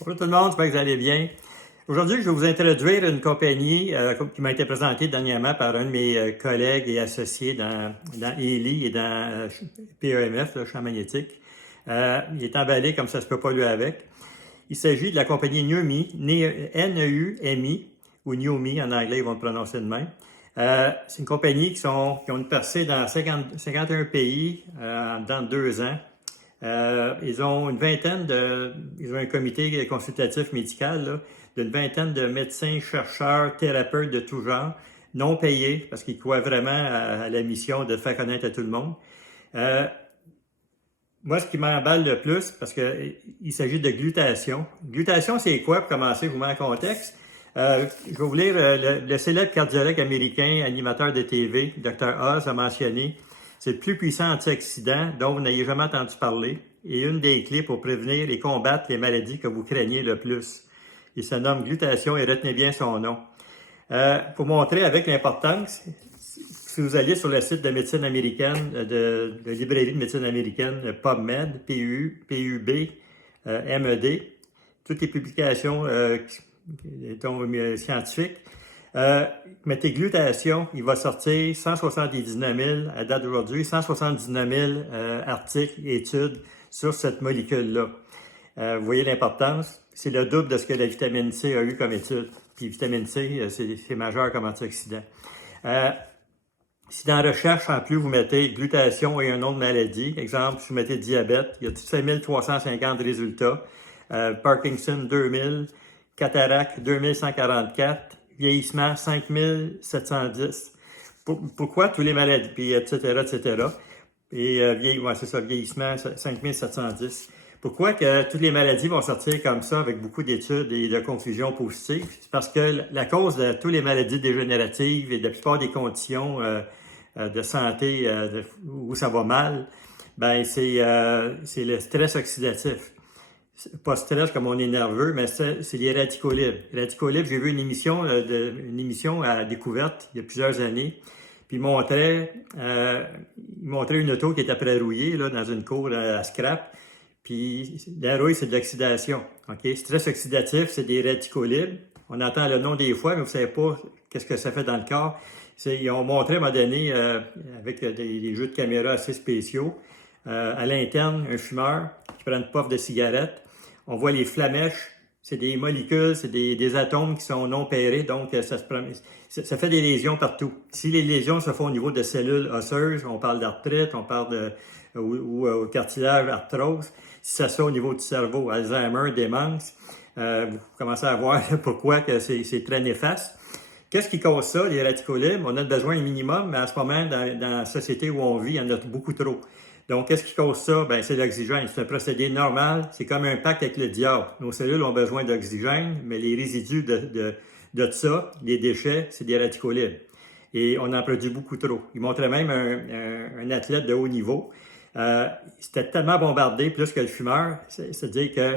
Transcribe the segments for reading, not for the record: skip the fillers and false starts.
Bonjour tout le monde, j'espère que vous allez bien. Aujourd'hui, je vais vous introduire une compagnie qui m'a été présentée dernièrement par un de mes collègues et associés dans ELI et dans PEMF, le champ magnétique. Il est emballé comme ça se peut pas lui avec. Il s'agit de la compagnie Neumi, Neumi, ou Neumi en anglais, ils vont le prononcer de même. C'est une compagnie qui ont une percée dans 51 pays dans 2 ans. Ils ont ils ont un comité consultatif médical d'une vingtaine de médecins, chercheurs, thérapeutes de tout genre, non payés, parce qu'ils croient vraiment à la mission de faire connaître à tout le monde. Moi, ce qui m'emballe le plus, parce que il s'agit de glutation. Glutation, c'est quoi, pour commencer, je vous mets en contexte. Je vais vous lire le célèbre cardiologue américain, animateur de TV, Dr. Oz, a mentionné: c'est le plus puissant antioxydant dont vous n'ayez jamais entendu parler et une des clés pour prévenir et combattre les maladies que vous craignez le plus. Il se nomme glutation et retenez bien son nom. Pour montrer avec l'importance, si vous allez sur le site de médecine américaine, de librairie de médecine américaine, PubMed, PUB, MED, toutes les publications scientifiques, mettez glutation, il va sortir 179 000, à date d'aujourd'hui, 179 000 articles et études sur cette molécule-là. Vous voyez l'importance, c'est le double de ce que la vitamine C a eu comme étude. Puis vitamine C, c'est majeur comme antioxydant. Si dans la recherche, en plus, vous mettez glutation et un nom de maladie, exemple, si vous mettez diabète, il y a 5350 résultats, Parkinson 2000, cataracte 2144, vieillissement 5710. Pourquoi tous les maladies, puis etc., etc. Et c'est ça, vieillissement 5710. Pourquoi que toutes les maladies vont sortir comme ça avec beaucoup d'études et de conclusions positives? C'est parce que la cause de toutes les maladies dégénératives et de la plupart des conditions de santé où ça va mal, ben c'est le stress oxydatif. Pas stress comme on est nerveux, mais c'est les radicaux libres. Les radicaux libres, j'ai vu une émission à découverte il y a plusieurs années, puis il montrait une auto qui était prêt rouillée là, dans une cour à scrap. Puis la rouille, c'est de l'oxydation. Okay? Stress oxydatif, c'est des radicaux libres. On entend le nom des fois, mais vous ne savez pas qu'est-ce que ça fait dans le corps. Ils ont montré à un moment donné, avec des jeux de caméra assez spéciaux, à l'interne, un fumeur qui prend une puff de cigarette. On voit les flamèches. C'est des molécules, c'est des atomes qui sont non pairés, donc ça fait des lésions partout. Si les lésions se font au niveau de cellules osseuses, on parle d'arthrite, on parle ou cartilage, arthrose. Si ça se fait au niveau du cerveau, Alzheimer, démence, vous commencez à voir pourquoi que c'est très néfaste. Qu'est-ce qui cause ça, les radicaux libres? On a besoin un minimum, mais en ce moment, dans la société où on vit, il y en a beaucoup trop. Donc, qu'est-ce qui cause ça? Ben, c'est l'oxygène. C'est un procédé normal. C'est comme un pacte avec le diable. Nos cellules ont besoin d'oxygène, mais les résidus de ça, les déchets, c'est des radicaux libres. Et on en produit beaucoup trop. Il montrait même un athlète de haut niveau. C'était tellement bombardé, plus que le fumeur. C'est-à-dire que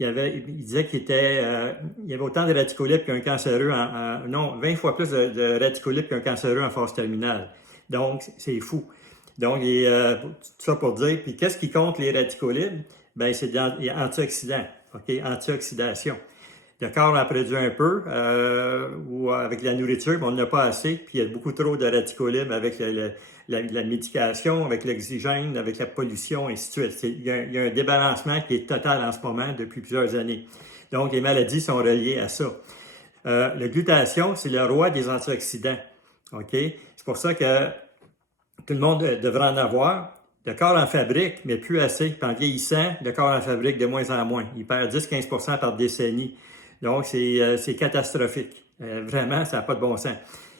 il disait qu'il y avait autant de radicaux libres qu'un cancéreux, 20 fois plus de radicaux libres qu'un cancéreux en phase terminale. Donc, c'est fou. Donc, tout ça pour dire, puis qu'est-ce qui compte les radicaux libres? Ben, c'est les antioxydants, OK? Antioxydation. Le corps en produit un peu, ou avec la nourriture, mais on n'a pas assez, puis il y a beaucoup trop de radicaux libres avec la médication, avec l'oxygène, avec la pollution, et ainsi de suite. Il y a un débalancement qui est total en ce moment depuis plusieurs années. Donc, les maladies sont reliées à ça. La glutation, c'est le roi des antioxydants, OK? C'est pour ça que tout le monde devrait en avoir. Le corps en fabrique, mais plus assez. Puis en vieillissant, le corps en fabrique de moins en moins. Il perd 10-15% par décennie. Donc, c'est catastrophique. Vraiment, ça n'a pas de bon sens.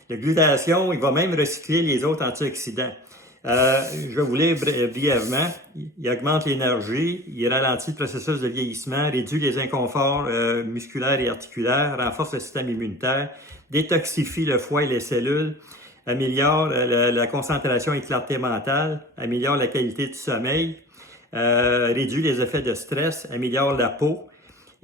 La glutation, il va même recycler les autres antioxydants. Je vais vous lire brièvement. Il augmente l'énergie, il ralentit le processus de vieillissement, réduit les inconforts musculaires et articulaires, renforce le système immunitaire, détoxifie le foie et les cellules, améliore la concentration et clarté mentale, améliore la qualité du sommeil, réduit les effets de stress, améliore la peau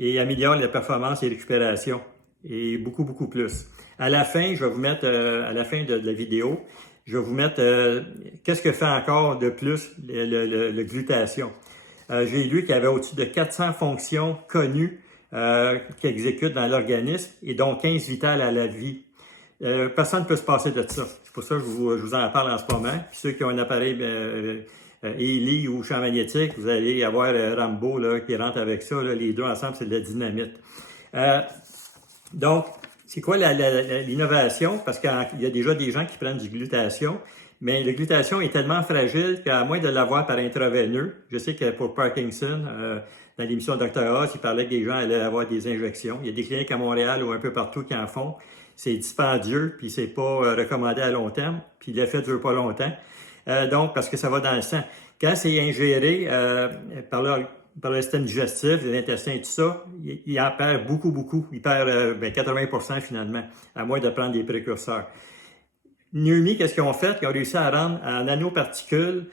et améliore la performance et récupération. Et beaucoup, beaucoup plus. À la fin, je vais vous mettre, à la fin de la vidéo, je vais vous mettre qu'est-ce que fait encore de plus le glutation. J'ai lu qu'il y avait au-dessus de 400 fonctions connues qui exécutent dans l'organisme et dont 15 vitales à la vie. Personne ne peut se passer de ça. C'est pour ça que je vous en parle en ce moment. Puis ceux qui ont un appareil Healy ou champ magnétique, vous allez avoir Rambo là, qui rentre avec ça. Là, les deux ensemble, c'est de la dynamite. Donc, c'est quoi l'innovation? Parce qu'il y a déjà des gens qui prennent du glutathion, mais le glutathion est tellement fragile qu'à moins de l'avoir par intraveineux, je sais que pour Parkinson, dans l'émission Dr. Oz, il parlait que des gens allaient avoir des injections. Il y a des cliniques à Montréal ou un peu partout qui en font. C'est dispendieux, puis c'est pas recommandé à long terme, puis l'effet ne dure pas longtemps. Donc, parce que ça va dans le sang. Quand c'est ingéré par le système digestif, les intestins et tout ça, il en perd beaucoup. Il perd 80% finalement, à moins de prendre des précurseurs. Numi, qu'est-ce qu'ils ont fait? Ils ont réussi à rendre en nanoparticules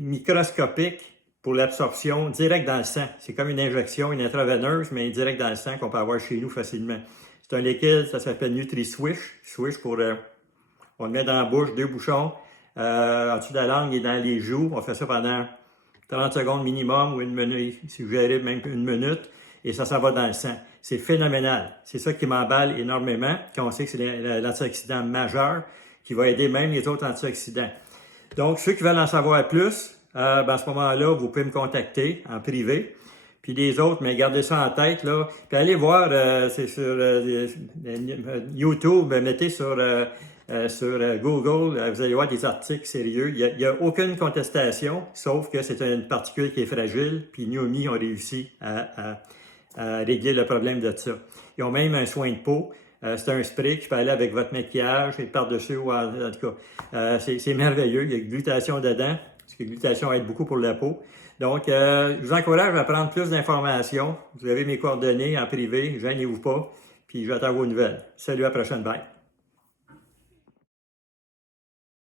microscopiques pour l'absorption direct dans le sang. C'est comme une injection, une intraveineuse, mais direct dans le sang qu'on peut avoir chez nous facilement. C'est un liquide, ça s'appelle NutriSwish. Swish pour, on le met dans la bouche, 2 bouchons, en dessous de la langue et dans les joues. On fait ça pendant 30 secondes minimum ou 1 minute, suggéré même 1 minute, et ça va dans le sang. C'est phénoménal. C'est ça qui m'emballe énormément, quand on sait que c'est l'antioxydant majeur qui va aider même les autres antioxydants. Donc, ceux qui veulent en savoir plus, à ce moment-là, vous pouvez me contacter en privé. Puis les autres, mais gardez ça en tête, là. Puis allez voir, c'est sur YouTube, mettez sur Google, vous allez voir des articles sérieux. Il y a aucune contestation, sauf que c'est une particule qui est fragile, puis Numi ont réussi à régler le problème de ça. Ils ont même un soin de peau. C'est un spray qui peut aller avec votre maquillage et par-dessus, ou en tout cas, c'est merveilleux. Il y a glutathion dedans, parce que glutathion aide beaucoup pour la peau. Donc, je vous encourage à prendre plus d'informations. Vous avez mes coordonnées en privé, gênez-vous pas, puis j'attends vos nouvelles. Salut, à la prochaine, bye!